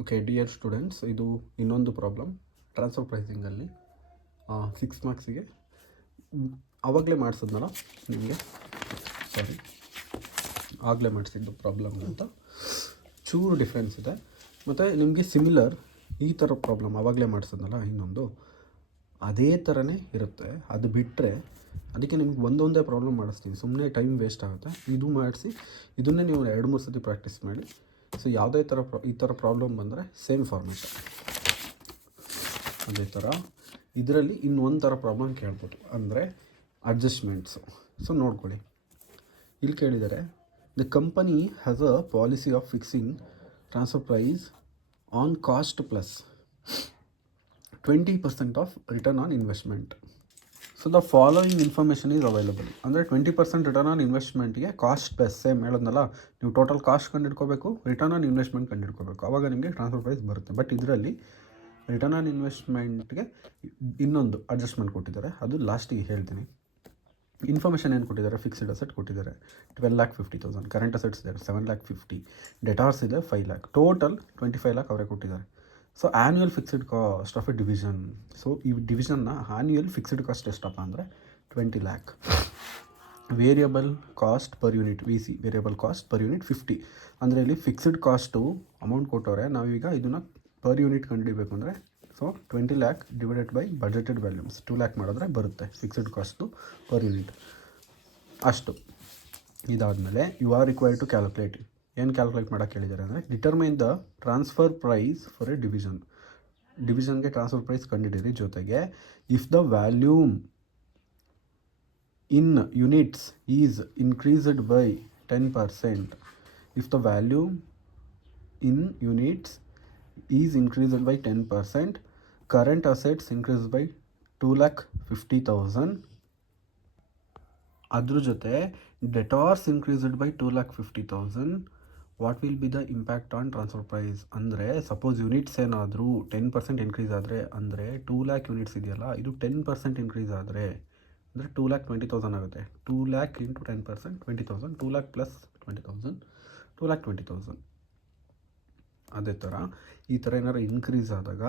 Okay dear students, ಇದು ಇನ್ನೊಂದು problem transfer ಪ್ರೈಸಿಂಗಲ್ಲಿ 6 ಮಾರ್ಕ್ಸಿಗೆ ಆವಾಗಲೇ ಮಾಡಿಸಿದ್ನಲ್ಲ ನಿಮಗೆ, ಸಾರಿ ಆಗಲೇ ಮಾಡಿಸಿದ್ದು ಪ್ರಾಬ್ಲಮ್ ಅಂತ ಚೂರು ಡಿಫ್ರೆನ್ಸ್ ಇದೆ. ಮತ್ತು ನಿಮಗೆ ಸಿಮಿಲರ್ ಈ ಥರ ಪ್ರಾಬ್ಲಮ್ ಆವಾಗಲೇ ಮಾಡಿಸಿದ್ನಲ್ಲ ಇನ್ನೊಂದು ಅದೇ ಥರನೇ ಇರುತ್ತೆ. ಅದು ಬಿಟ್ಟರೆ ಅದಕ್ಕೆ ನಿಮ್ಗೆ ಒಂದೊಂದೇ ಪ್ರಾಬ್ಲಮ್ ಮಾಡಿಸ್ತೀನಿ, ಸುಮ್ಮನೆ ಟೈಮ್ ವೇಸ್ಟ್ ಆಗುತ್ತೆ. ಇದು ಮಾಡಿಸಿ ಇದನ್ನೇ ನೀವು 2-3 ಸತಿ ಪ್ರಾಕ್ಟೀಸ್ ಮಾಡಿ. ಸೊ ಯಾವುದೇ ಥರ ಈ ಥರ ಪ್ರಾಬ್ಲಮ್ ಬಂದರೆ ಸೇಮ್ ಫಾರ್ಮೇಟ್ ಅದೇ ಥರ ಇದರಲ್ಲಿ ಇನ್ನೊಂದು ಥರ ಪ್ರಾಬ್ಲಮ್ ಕೇಳ್ಬೋದು, ಅಂದರೆ ಅಡ್ಜಸ್ಟ್ಮೆಂಟ್ಸು. ಸೊ ನೋಡ್ಕೊಳ್ಳಿ, ಇಲ್ಲಿ ಕೇಳಿದರೆ the company has a policy of fixing transfer price on cost plus 20% of return on investment. So the following information is available. ಅಂದರೆ 20% ರಿಟರ್ನ್ ಆನ್ ಇನ್ವೆಸ್ಟ್ಮೆಂಟ್ಗೆ ಕಾಸ್ಟ್ ಪ್ಲಸ್ ಸೇಮ್ ಹೇಳಿದ್ನಲ್ಲ, ನೀವು ಟೋಟಲ್ ಕಾಸ್ಟ್ ಕಂಡುಹಿಡ್ಕೋಬೇಕು, return on investment ಕಂಡುಹಿಡ್ಕೋಬೇಕು, ಆವಾಗ ನಿಮಗೆ transfer price ಬರುತ್ತೆ. But ಇದರಲ್ಲಿ ರಿಟರ್ನ್ ಆನ್ ಇನ್ವೆಸ್ಟ್ಮೆಂಟ್ಗೆ ಇನ್ನೊಂದು ಅಡ್ಜಸ್ಟ್ಮೆಂಟ್ ಕೊಟ್ಟಿದ್ದಾರೆ, ಅದು ಲಾಸ್ಟಿಗೆ ಹೇಳ್ತೀನಿ. ಇನ್ಫಾರ್ಮೇಷನ್ ಏನು ಕೊಟ್ಟಿದ್ದಾರೆ, ಫಿಕ್ಸ್ಡ್ ಅಸೆಟ್ ಕೊಟ್ಟಿದ್ದಾರೆ 12,50,000, ಕರೆಂಟ್ ಅಸೆಟ್ಸ್ ಇದೆ 7,50,000, ಡೆಟಾರ್ಸ್ ಇದೆ 5,00,000, ಟೋಟಲ್ 25 lakh ಅವರೇ ಕೊಟ್ಟಿದ್ದಾರೆ. So annual fixed cost of A division. So ಈ ಡಿವಿಷನ್ನ ಆ್ಯನ್ಯುಯಲ್ ಫಿಕ್ಸ್ಡ್ ಕಾಸ್ಟ್ ಎಷ್ಟಪ್ಪ ಅಂದರೆ 20 lakh. Variable cost per unit VC, variable cost per unit 50. ಅಂದರೆ ಇಲ್ಲಿ ಫಿಕ್ಸ್ಡ್ ಕಾಸ್ಟು ಅಮೌಂಟ್ ಕೊಟ್ಟವ್ರೆ, ನಾವೀಗ ಇದನ್ನು ಪರ್ ಯೂನಿಟ್ ಕಂಡುಹಿಡಬೇಕು ಅಂದರೆ so 20 lakh divided by budgeted volumes 2 lakh ಮಾಡಿದ್ರೆ ಬರುತ್ತೆ ಫಿಕ್ಸ್ಡ್ ಕಾಸ್ಟು ಪರ್ ಯೂನಿಟ್ ಅಷ್ಟು. ಇದಾದಮೇಲೆ you are required to calculate. ಏನು ಕ್ಯಾಲ್ಕುಲೇಟ್ ಮಾಡೋಕ್ಕೆ ಹೇಳಿದ್ದಾರೆ ಅಂದರೆ determine the transfer price for a division. ಡಿವಿಷನ್ಗೆ ಟ್ರಾನ್ಸ್ಫರ್ ಪ್ರೈಸ್ ಕಂಡುಹಿಡಿಯಿರಿ. ಜೊತೆಗೆ if the volume in units is increased by 10%, if the volume in units is increased by 10%, current assets increase by 2,50,000. ಅದ್ರ ಜೊತೆ debtors increased by 2,50,000. What will be the impact on transfer price? ಅಂದರೆ suppose units ಏನಾದರೂ 10% increase ಆದರೆ, ಅಂದರೆ 2 lakh units ಇದೆಯಲ್ಲ, ಇದು 10% increase ಆದರೆ ಅಂದರೆ 2,20,000 ಆಗುತ್ತೆ. 2 lakh ಇಂಟು 10% 20,000, 2 lakh ಪ್ಲಸ್ 20,000 2,20,000. ಅದೇ ಥರ ಈ ಥರ ಏನಾರು ಇನ್ಕ್ರೀಸ್ ಆದಾಗ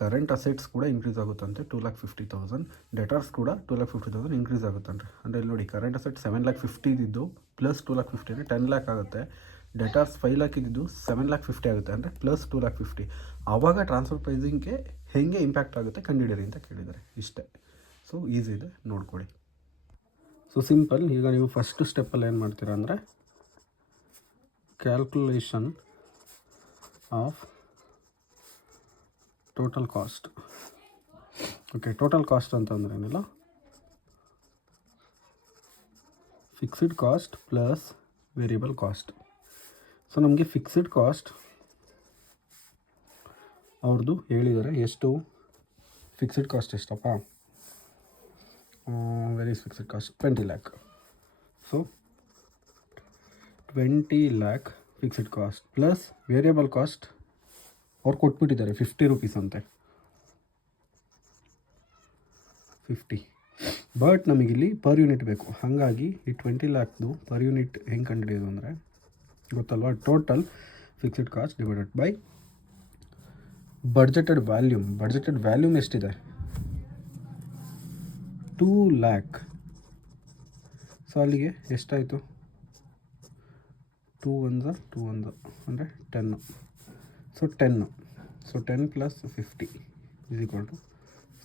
ಕರೆಂಟ್ ಅಸೆಟ್ಸ್ ಕೂಡ ಇನ್ಕ್ರೀಸ್ ಆಗುತ್ತಂತೆ 2,50,000, ಡೆಟಾರ್ಸ್ ಕೂಡ 2,50,000 ಇನ್ಕ್ರೀಸ್ ಆಗುತ್ತಂತೆ. ಅಂದರೆ ಇಲ್ಲಿ ನೋಡಿ, ಕರೆಂಟ್ ಅಸೆಟ್ 7,50,000 ಇದ್ದು ಪ್ಲಸ್ 2,50,000 ಅಂದರೆ 10 lakh ಆಗುತ್ತೆ. ಡೆಟಾರ್ಸ್ 5 lakh ಇದ್ದಿದ್ದು 7,50,000 ಆಗುತ್ತೆ, ಅಂದರೆ ಪ್ಲಸ್ 2,50,000. ಆವಾಗ ಟ್ರಾನ್ಸ್ಫರ್ ಪ್ರೈಸಿಂಗ್ಗೆ ಹೇಗೆ ಇಂಪ್ಯಾಕ್ಟ್ ಆಗುತ್ತೆ ಕಂಡುಹಿಡಿಯಿರಿ ಅಂತ ಕೇಳಿದ್ದಾರೆ. ಇಷ್ಟೇ. ಸೊ ಈಸಿ ಇದೆ, ನೋಡ್ಕೊಳ್ಳಿ. So simple. ಈಗ ನೀವು ಫಸ್ಟ್ ಸ್ಟೆಪ್ಪಲ್ಲಿ ಏನು ಮಾಡ್ತೀರಾ ಅಂದರೆ calculation of total cost. Okay, total cost ಅಂತಂದರೆ ಏನಿಲ್ಲ, fixed cost plus variable cost. So ನಮಗೆ ಫಿಕ್ಸ್ಡ್ ಕಾಸ್ಟ್ ಅವ್ರದ್ದು ಹೇಳಿದ್ದಾರೆ. ಎಷ್ಟು ಫಿಕ್ಸ್ಡ್ ಕಾಸ್ಟ್ ಎಷ್ಟಪ್ಪ? Very fixed cost 20 lakh. So 20 lakh fixed cost plus variable cost ಅವ್ರು ಕೊಟ್ಬಿಟ್ಟಿದ್ದಾರೆ 50 rupees ಅಂತೆ, 50. ಬಟ್ ನಮಗಿಲ್ಲಿ ಪರ್ ಯೂನಿಟ್ ಬೇಕು. ಹಾಗಾಗಿ ಈ 20 lakhದು ಪರ್ ಯೂನಿಟ್ ಹೆಂಗೆ ಕಂಡುಹಿಡಿಯೋದು ಅಂದರೆ ಗೊತ್ತಲ್ವಾ, total fixed cost divided by budgeted volume. Budgeted volume ಎಷ್ಟಿದೆ? 2 lakh. ಸೊ ಅಲ್ಲಿಗೆ ಎಷ್ಟಾಯಿತು? 2 1 ಅಂದರೆ 10. So 10. So 10 plus 50 is equal to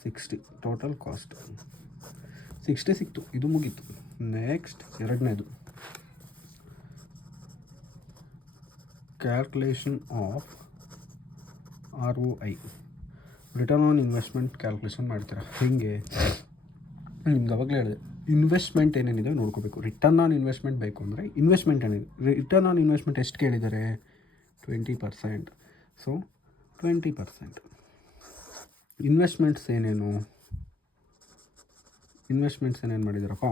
60. Total cost 60 ಸಿಕ್ತು. ಇದು ಮುಗೀತು. ನೆಕ್ಸ್ಟ್ ಎರಡನೇದು calculation of ROI, return on investment calculation ಮಾಡ್ತೀರಾ. ಹೇಗೆ? ನಿಮ್ಗೆ ಅವಾಗಲೇ ಹೇಳಿದೆ, ಇನ್ವೆಸ್ಟ್ಮೆಂಟ್ ಏನೇನಿದೆ ನೋಡ್ಕೋಬೇಕು. ರಿಟರ್ನ್ ಆನ್ ಇನ್ವೆಸ್ಟ್ಮೆಂಟ್ ಬೇಕು ಅಂದರೆ ಇನ್ವೆಸ್ಟ್ಮೆಂಟ್ ಏನಿದೆ, ರಿಟರ್ನ್ ಆನ್ ಇನ್ವೆಸ್ಟ್ಮೆಂಟ್ ಎಷ್ಟು ಕೇಳಿದ್ದಾರೆ? 20%. ಸೊ 20%. ಇನ್ವೆಸ್ಟ್ಮೆಂಟ್ಸ್ ಏನೇನು ಮಾಡಿದ್ದಾರಪ್ಪ?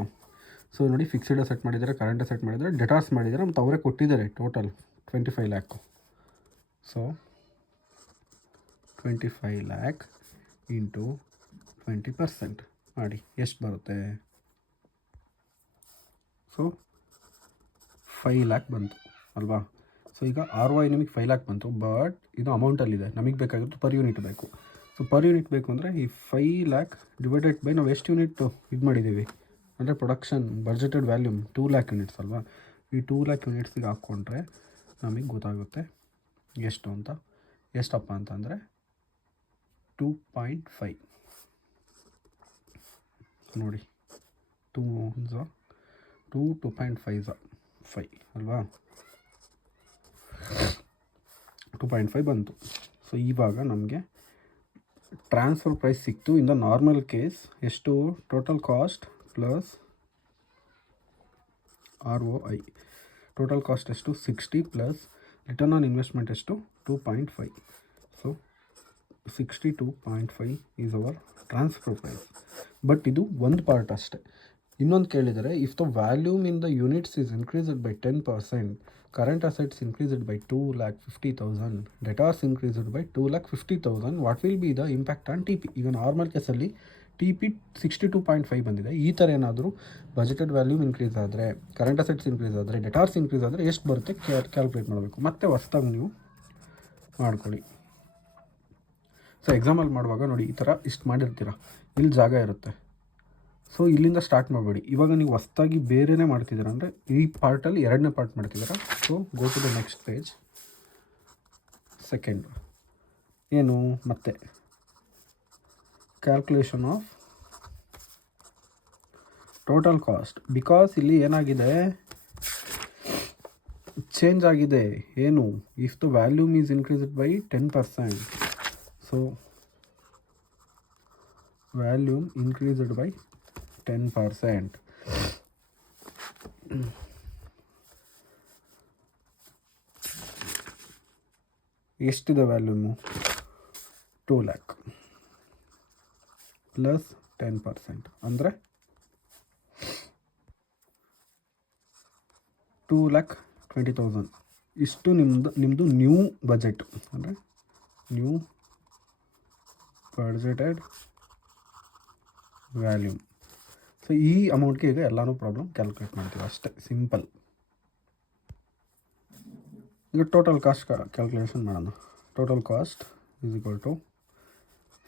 ಸೊ ನೋಡಿ, ಫಿಕ್ಸ್ಡ್ ಅಸೆಟ್ ಮಾಡಿದ್ದಾರೆ, ಕರೆಂಟ್ ಅಸೆಟ್ ಮಾಡಿದ್ದಾರೆ, ಡೆಟಾರ್ಸ್ ಮಾಡಿದ್ದಾರೆ, ಮತ್ತು ಅವರೇ ಕೊಟ್ಟಿದ್ದಾರೆ total 25 lakh. So 25 lakh into 20% ಮಾಡಿ ಎಷ್ಟು ಬರುತ್ತೆ? ಸೊ 5 lakh ಬಂತು ಅಲ್ವಾ? ಸೊ ಈಗ ROI ನಿಮಗೆ 5 ಲ್ಯಾಕ್ ಬಂತು, ಬಟ್ ಇದು ಅಮೌಂಟಲ್ಲಿದೆ, ನಮಗೆ ಬೇಕಾಗಿತ್ತು ಪರ್ ಯೂನಿಟ್ ಬೇಕು. ಸೊ ಪರ್ ಯೂನಿಟ್ ಬೇಕು ಅಂದರೆ ಈ 5 ಲ್ಯಾಕ್ ಡಿವೈಡೆಡ್ ಬೈ ನಾವು ಎಷ್ಟು ಯೂನಿಟ್ ಇದು ಮಾಡಿದ್ದೀವಿ ಅಂದರೆ production budgeted volume 2 lac units ಅಲ್ವಾ. ಈ 2 ಲ್ಯಾಕ್ ಯೂನಿಟ್ಸಿಗೆ ಹಾಕ್ಕೊಂಡ್ರೆ ನಮಗೆ ಗೊತ್ತಾಗುತ್ತೆ ಎಷ್ಟು ಅಂತ. ಎಷ್ಟಪ್ಪ ಅಂತಂದರೆ 2.5 ನೋಡಿ, 2.5 ಅಲ್ವಾ, 2.5 ಬಂತು. ಸೊ ಇವಾಗ ನಮಗೆ ಟ್ರಾನ್ಸ್ಫರ್ ಪ್ರೈಸ್ ಸಿಕ್ತು. ಇನ್ ದ ನಾರ್ಮಲ್ ಕೇಸ್ ಎಷ್ಟು, total cost plus ROI. Total cost ಎಷ್ಟು 60 ಪ್ಲಸ್ ರಿಟರ್ನ್ ಆನ್ ಇನ್ವೆಸ್ಟ್ಮೆಂಟ್ ಎಷ್ಟು 2.5. So 62.5 is our transfer price. But ಇದು ಒಂದು ಪಾರ್ಟ್ ಅಷ್ಟೇ. ಇನ್ನೊಂದು ಕೇಳಿದರೆ, if the volume in the units is increased by 10%, current assets increased by 2,50,000, debtors increased by 2,50,000, what will be the impact on TP? ಈಗ normal ಕೇಸಲ್ಲಿ TP 62.5 ಬಂದಿದೆ. ಈ ಥರ ಏನಾದರೂ ಬಜೆಟೆಡ್ ವ್ಯಾಲ್ಯೂಮ್ ಇನ್ಕ್ರೀಸ್ ಆದರೆ, ಕರೆಂಟ್ ಅಸೆಟ್ಸ್ ಇನ್ಕ್ರೀಸ್ ಆದರೆ, ಡೆಟಾರ್ಸ್ increase ಆದರೆ ಎಷ್ಟು ಬರುತ್ತೆ ಕ್ಯಾಲ್ಕುಲೇಟ್ ಮಾಡಬೇಕು. ಮತ್ತೆ ಹೊಸ್ದಾಗಿ ನೀವು ಮಾಡ್ಕೊಳ್ಳಿ. ಸೊ ಎಕ್ಸಾಮಲ್ಲಿ ಮಾಡುವಾಗ ನೋಡಿ, ಈ ಥರ ಇಷ್ಟು ಮಾಡಿರ್ತೀರ, ಇಲ್ಲಿ ಜಾಗ ಇರುತ್ತೆ. ಸೊ ಇಲ್ಲಿಂದ ಸ್ಟಾರ್ಟ್ ಮಾಡಬೇಡಿ. ಇವಾಗ ನೀವು ಹೊಸ್ದಾಗಿ ಬೇರೆಯೇ ಮಾಡ್ತಿದ್ದೀರ ಅಂದರೆ ಈ ಪಾರ್ಟಲ್ಲಿ ಎರಡನೇ ಪಾರ್ಟ್ ಮಾಡ್ತಿದ್ದೀರ. So go to the next page. Second ಏನು, ಮತ್ತೆ calculation of total cost. Because ಇಲ್ಲಿ ಏನಾಗಿದೆ, ಚೇಂಜ್ ಆಗಿದೆ. ಏನು, if the volume is increased by 10%, so volume increased by 10%. ಎಷ್ಟಿದೆ ವ್ಯಾಲ್ಯೂಮು 2 ಲ್ಯಾಕ್ ಪ್ಲಸ್ 10% ಅಂದರೆ 2,20,000. ಇಷ್ಟು ನಿಮ್ಮದು ನ್ಯೂ ಬಜೆಟ್ ಅಂದರೆ ನ್ಯೂ ಬಡ್ಜೆಟೆಡ್ ವ್ಯಾಲ್ಯೂಮ್. ಸೊ ಈ ಅಮೌಂಟ್ಗೆ ಈಗ ಎಲ್ಲನೂ ಪ್ರಾಬ್ಲಮ್ ಕ್ಯಾಲ್ಕುಲೇಟ್ ಮಾಡ್ತೀವಿ ಅಷ್ಟೇ, ಸಿಂಪಲ್. ಈಗ ಟೋಟಲ್ ಕಾಸ್ಟ್ ಕ್ಯಾಲ್ಕುಲೇಷನ್ ಮಾಡೋಣ. Total cost is equal to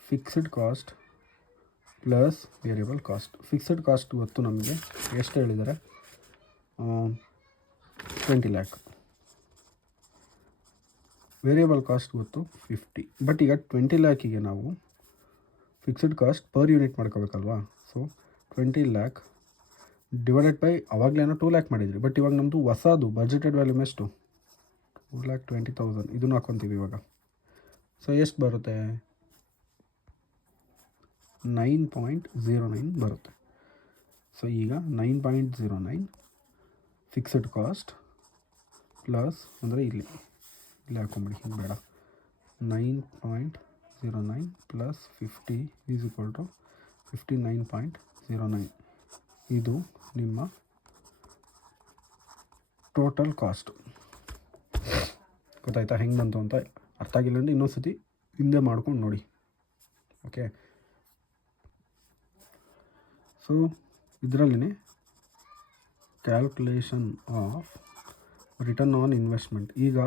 fixed cost plus variable cost. Fixed cost ಗೊತ್ತು ನಮಗೆ, ಎಷ್ಟು ಹೇಳಿದ್ದಾರೆ, 20 ಲ್ಯಾಕ್. ವೇರಿಯಬಲ್ ಕಾಸ್ಟ್ ಗೊತ್ತು 50. ಬಟ್ ಈಗ 20 ಲ್ಯಾಕಿಗೆ ನಾವು ಫಿಕ್ಸ್ಡ್ ಕಾಸ್ಟ್ ಪರ್ ಯೂನಿಟ್ ಮಾಡ್ಕೋಬೇಕಲ್ವಾ. ಸೊ 20 ಲ್ಯಾಕ್ ಡಿವೈಡೆಡ್ ಬೈ, ಅವಾಗಲೇನೋ 2 ಲ್ಯಾಕ್ ಮಾಡಿದ್ರಿ, ಬಟ್ ಇವಾಗ ನಮ್ಮದು ಹೊಸದು ಬಜೆಟೆಡ್ ವ್ಯಾಲ್ಯೂಮ್ ಎಷ್ಟು 2,20,000. ಇದನ್ನು ಹಾಕ್ಕೊತೀವಿ ಇವಾಗ. ಸೊ ಎಷ್ಟು ಬರುತ್ತೆ, 9.09 ಬರುತ್ತೆ. ಸೊ ಈಗ 9.09 ಫಿಕ್ಸ್ಡ್ ಕಾಸ್ಟ್ ಪ್ಲಸ್ ಅಂದರೆ ಇಲ್ಲಿ ಹಾಕೊಂಬಿಡಿ, ಹಿಂಗೆ ಬೇಡ, 9.09 ಪ್ಲಸ್ 50 ಈಸ್ ಈಕ್ವಲ್ ಟು 59.09. ಇದು ನಿಮ್ಮ ಟೋಟಲ್ ಕಾಸ್ಟ್. ಗೊತ್ತಾಯ್ತಾ ಹೆಂಗೆ ಬಂತು ಅಂತ? ಅರ್ಥ ಆಗಿಲ್ಲ ಅಂದರೆ ಇನ್ನೊಂದು ಸತಿ ಹಿಂದೆ ಮಾಡ್ಕೊಂಡು ನೋಡಿ. ಓಕೆ, ಸೊ ಇದರಲ್ಲಿನೇ calculation of return on investment. ಈಗ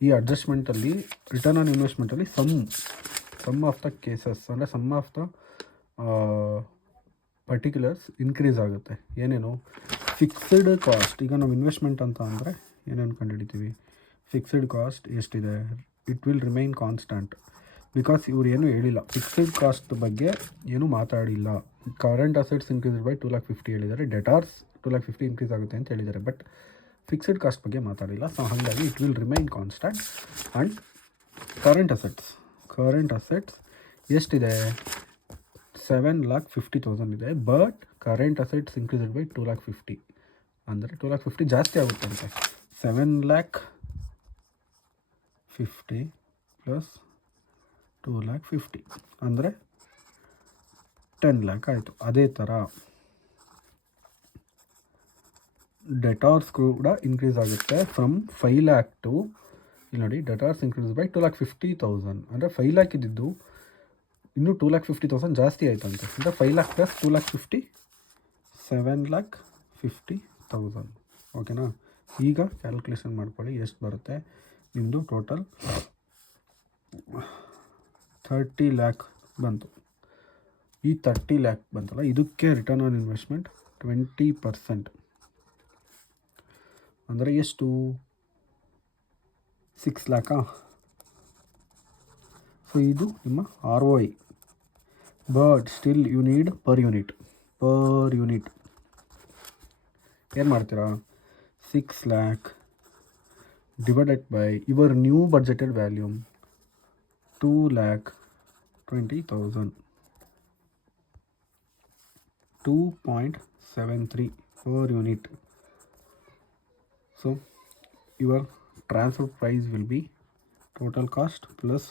ಈ ಅಡ್ಜಸ್ಟ್ಮೆಂಟಲ್ಲಿ ರಿಟರ್ನ್ ಆನ್ ಇನ್ವೆಸ್ಟ್ಮೆಂಟಲ್ಲಿ ಸಮ್ ಆಫ್ ದ ಕೇಸಸ್ ಅಂದರೆ some of the particulars increase ಆಗುತ್ತೆ. ಏನೇನು, ಫಿಕ್ಸ್ಡ್ ಕಾಸ್ಟ್. ಈಗ ನಾವು ಇನ್ವೆಸ್ಟ್ಮೆಂಟ್ ಅಂತ ಅಂದರೆ ಏನೇನು ಕಂಡುಹಿಡಿತೀವಿ, ಫಿಕ್ಸ್ಡ್ ಕಾಸ್ಟ್ ಎಷ್ಟಿದೆ, it will remain constant. Because ಇವ್ರು ಏನೂ ಹೇಳಿಲ್ಲ, ಫಿಕ್ಸ್ಡ್ ಕಾಸ್ಟ್ ಬಗ್ಗೆ ಏನೂ ಮಾತಾಡಿಲ್ಲ. ಕರೆಂಟ್ ಅಸೆಟ್ಸ್ ಇನ್ಕ್ರೀಸ್ ಬೈ 2,50,000 ಹೇಳಿದ್ದಾರೆ, ಡೆಟಾರ್ಸ್ 2,50,000 ಇನ್ಕ್ರೀಸ್ ಆಗುತ್ತೆ ಅಂತ ಹೇಳಿದ್ದಾರೆ, ಬಟ್ ಫಿಕ್ಸ್ಡ್ ಕಾಸ್ಟ್ ಬಗ್ಗೆ ಮಾತಾಡಿಲ್ಲ. ಸೊ ಹಾಗಾಗಿ it will remain constant. And current assets ಎಷ್ಟಿದೆ, 7,50,000 ಇದೆ, but current assets increased by 2,50,000 ಅಂದರೆ 2,50,000 ಜಾಸ್ತಿ ಆಗುತ್ತಂತೆ. 7,50,000 ಪ್ಲಸ್ 2,50,000 ಅಂದರೆ 10 ಲ್ಯಾಕ್ ಆಯಿತು. ಅದೇ ಥರ ಡೆಟಾರ್ಸ್ ಕೂಡ ಇನ್ಕ್ರೀಸ್ ಆಗುತ್ತೆ ಫ್ರಮ್ 5 ಲ್ಯಾಕ್ ಟು, ಇಲ್ಲಿ ನೋಡಿ, ಡೆಟಾರ್ಸ್ ಇನ್ಕ್ರೀಸ್ ಬೈ 2,50,000 ಅಂದರೆ 5 ಲ್ಯಾಕ್ ಇದ್ದಿದ್ದು ಇನ್ನೂ 2,50,000 ಜಾಸ್ತಿ ಆಯಿತಂತೆ. ಅಂದರೆ 5 ಲ್ಯಾಕ್ ಪ್ಲಸ್ 2,50,000 7,50,000. ಓಕೆನಾ? ಈಗ ಕ್ಯಾಲ್ಕುಲೇಷನ್ ಮಾಡ್ಕೊಳ್ಳಿ ಎಷ್ಟು ಬರುತ್ತೆ ನಿಮ್ಮದು ಟೋಟಲ್ 30 ಲ್ಯಾಕ್ ಬಂತು. ಈ 30 ಲ್ಯಾಕ್ ಬಂತಲ್ಲ, ಇದಕ್ಕೆ ರಿಟರ್ನ್ ಆನ್ ಇನ್ವೆಸ್ಟ್ಮೆಂಟ್ 20%. ಅಂದರೆ ಎಷ್ಟು 6 ಲ್ಯಾಕಾ? ಸೊ ಇದು ನಿಮ್ಮ ROI. But still you need per unit ಏನು ಮಾಡ್ತೀರಾ? 6 lakh divided by your new budgeted volume 2,20,000, 2.73 per unit. So your transfer price will be total cost plus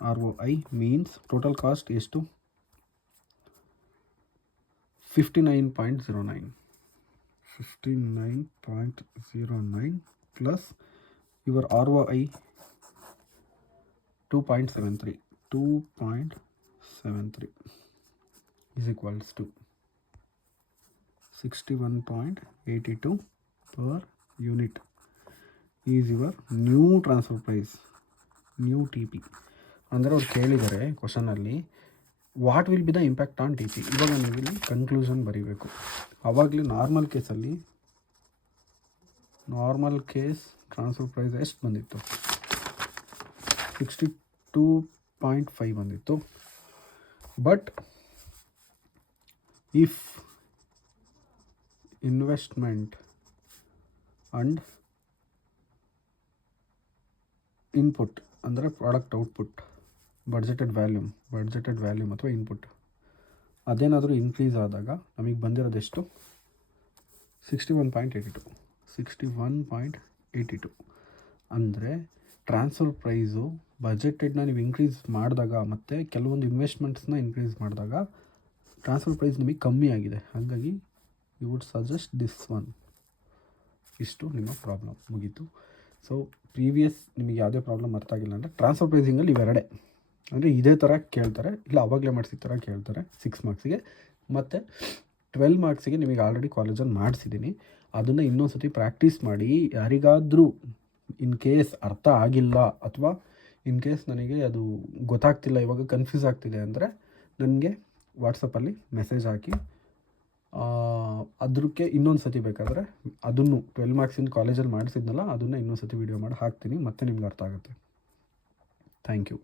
ROI means total cost is to 59.09 plus your ROI 2.73 is equals to 61.82 per unit is your new transfer price, new TP. ಅಂದರೆ ಅವ್ರು ಕೇಳಿದ್ದಾರೆ ಕ್ವಶನಲ್ಲಿ, what will be the impact on TP. ಇವಾಗ ನೀವು ಇಲ್ಲಿ conclusion ಬರೀಬೇಕು. ಆವಾಗಲೇ normal case transfer price ಎಷ್ಟು ಬಂದಿತ್ತು? 62.5 ಬಂದಿತ್ತು. But if investment and input ಅಂದರೆ ಪ್ರಾಡಕ್ಟ್ ಔಟ್ಪುಟ್, ಬಡ್ಜೆಟೆಡ್ ವ್ಯಾಲ್ಯೂಮ್ ಅಥವಾ ಇನ್ಪುಟ್ ಅದೇನಾದರೂ ಇನ್ಕ್ರೀಸ್ ಆದಾಗ ನಮಗೆ ಬಂದಿರೋದೆಷ್ಟು? 61.82. ಅಂದರೆ ಟ್ರಾನ್ಸ್ಫರ್ ಪ್ರೈಸು ಬಜೆಟೆಡ್ನ ನೀವು ಇನ್ಕ್ರೀಸ್ ಮಾಡಿದಾಗ ಮತ್ತು ಕೆಲವೊಂದು ಇನ್ವೆಸ್ಟ್ಮೆಂಟ್ಸ್ನ ಇನ್ಕ್ರೀಸ್ ಮಾಡಿದಾಗ ಟ್ರಾನ್ಸ್ಫರ್ ಪ್ರೈಸ್ ನಿಮಗೆ ಕಮ್ಮಿ ಆಗಿದೆ. ಹಾಗಾಗಿ you would suggest this one. ಇಷ್ಟು ನಿಮ್ಮ ಪ್ರಾಬ್ಲಮ್ ಮುಗೀತು. ಸೊ ಪ್ರೀವಿಯಸ್ ನಿಮಗೆ ಯಾವುದೇ ಪ್ರಾಬ್ಲಮ್ ಅರ್ಥ ಆಗಿಲ್ಲ ಅಂದರೆ ಟ್ರಾನ್ಸ್ಫರ್ ಪ್ರೈಸಿಂಗಲ್ಲಿ ಇವೆರಡೇ, ಅಂದರೆ ಇದೇ ಥರ ಕೇಳ್ತಾರೆ, ಇಲ್ಲ ಅವಾಗಲೇ ಮಾಡಿಸಿದ ಥರ ಕೇಳ್ತಾರೆ 6 ಮಾರ್ಕ್ಸಿಗೆ. ಮತ್ತು 12 ಮಾರ್ಕ್ಸಿಗೆ ನಿಮಗೆ ಆಲ್ರೆಡಿ ಕಾಲೇಜಲ್ಲಿ ಮಾಡಿಸಿದ್ದೀನಿ. ಅದನ್ನು ಇನ್ನೊಂದು ಸತಿ ಪ್ರಾಕ್ಟೀಸ್ ಮಾಡಿ. ಯಾರಿಗಾದರೂ ಇನ್ ಕೇಸ್ ಅರ್ಥ ಆಗಿಲ್ಲ ಅಥವಾ ಇನ್ ಕೇಸ್ ನನಗೆ ಅದು ಗೊತ್ತಾಗ್ತಿಲ್ಲ, ಇವಾಗ ಕನ್ಫ್ಯೂಸ್ ಆಗ್ತಿದೆ ಅಂದರೆ ನನಗೆ ವಾಟ್ಸಪ್ಪಲ್ಲಿ ಮೆಸೇಜ್ ಹಾಕಿ, ಅದಕ್ಕೆ ಇನ್ನೊಂದು ಸತಿ ಬೇಕಾದರೆ ಅದನ್ನು 12 ಮಾರ್ಕ್ಸಿನ ಕಾಲೇಜಲ್ಲಿ ಮಾಡಿಸಿದ್ನಲ್ಲ ಅದನ್ನು ಇನ್ನೊಂದು ಸತಿ ವೀಡಿಯೋ ಮಾಡಿ ಹಾಕ್ತೀನಿ, ಮತ್ತೆ ನಿಮ್ಗೆ ಅರ್ಥ ಆಗುತ್ತೆ. Thank you.